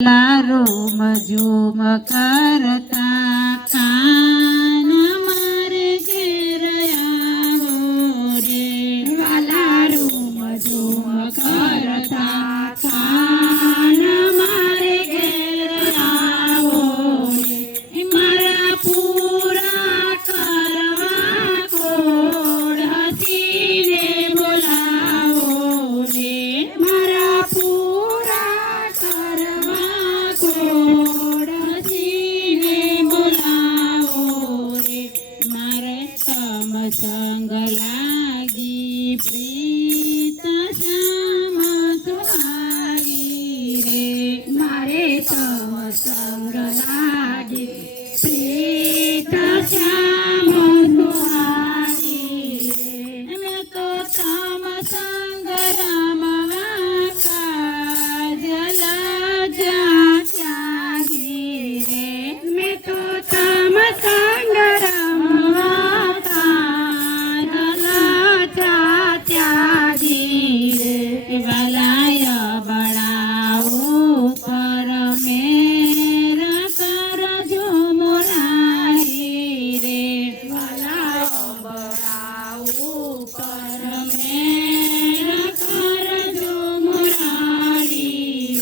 લારોમ zoom કરતા કાન મારે ઘેર આવો રે વાલા રોમ ઝૂમ કરતા કાન મારે ઘેર આવો રે મારા પૂરા કરવા કોડ હસીને બોલાવો રે મારા પૂરા કરવા કોડ હસીને બોલાવો રે મારે તમ સંગ લાગી પ્રીત શ્યામ સુહાગી રે મારે તમ સંગ લાગી પ્રીત શ્યામ સુહાગી રે મેં તો તમ સંગ રમવા કાજલ ત્યાગી રે મેં તો તમ સંગ રમવા કાજલ ત્યાગી રે વલાય બળાવો પર મેર કરજો મોરારી રે વલાય બળાવો પર મેર કરજો મોરારી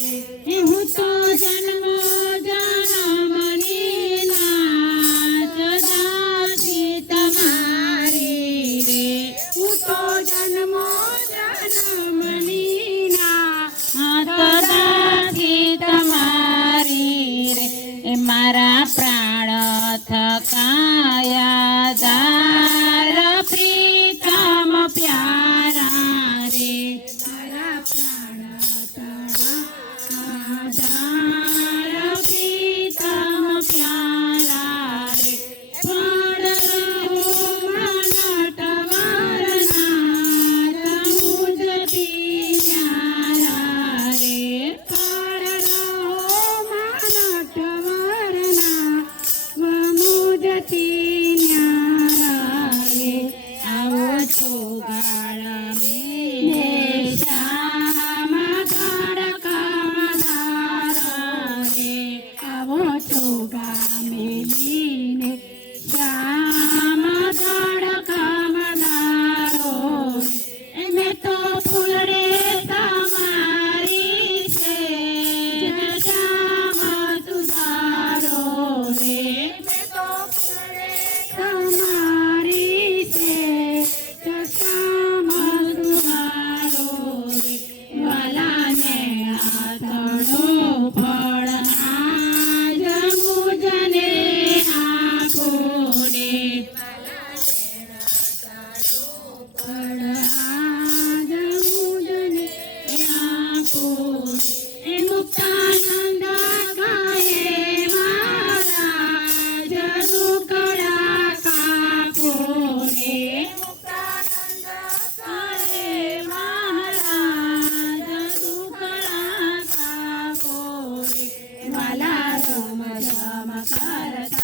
રે હું તો જન્મ જન્મની નાચ દાસી તમારી રે હું તો જન્મ જન્મની નાચ દાસી તમારી રે મારા પ્રાણ થકાયા દાર પ્રીતમ પ્યારા રે મારા પ્રાણ થકાયા દાર પ્રીતમ પ્યારા રે પણ રહો મનટવરના મુજતી ન્યારા રે પણ રહો મનટવરના મુજતી ન્યારા રે આવો છો ગાળા મેને શ્યામ ગડકમદારા રે આવો છો ગામેલીને શ્યામ ગડકમદારો રે મેં તો ફૂલડે તમારી છે શ્યામ સુધારો રે મેં તો ફૂલડે તમારી છે શ્યામ સુધારો રે વાલાને આતણો ફળ આજ મુજને આપો રે ફળ આજ મુજને આપો રે મુક્તાનંદ ગાયે મારા જદુકડા કાપો રે મુક્તાનંદ ગાયે મારા જદુકડા કાપો રે વાલા રોમ ઝમ કરતા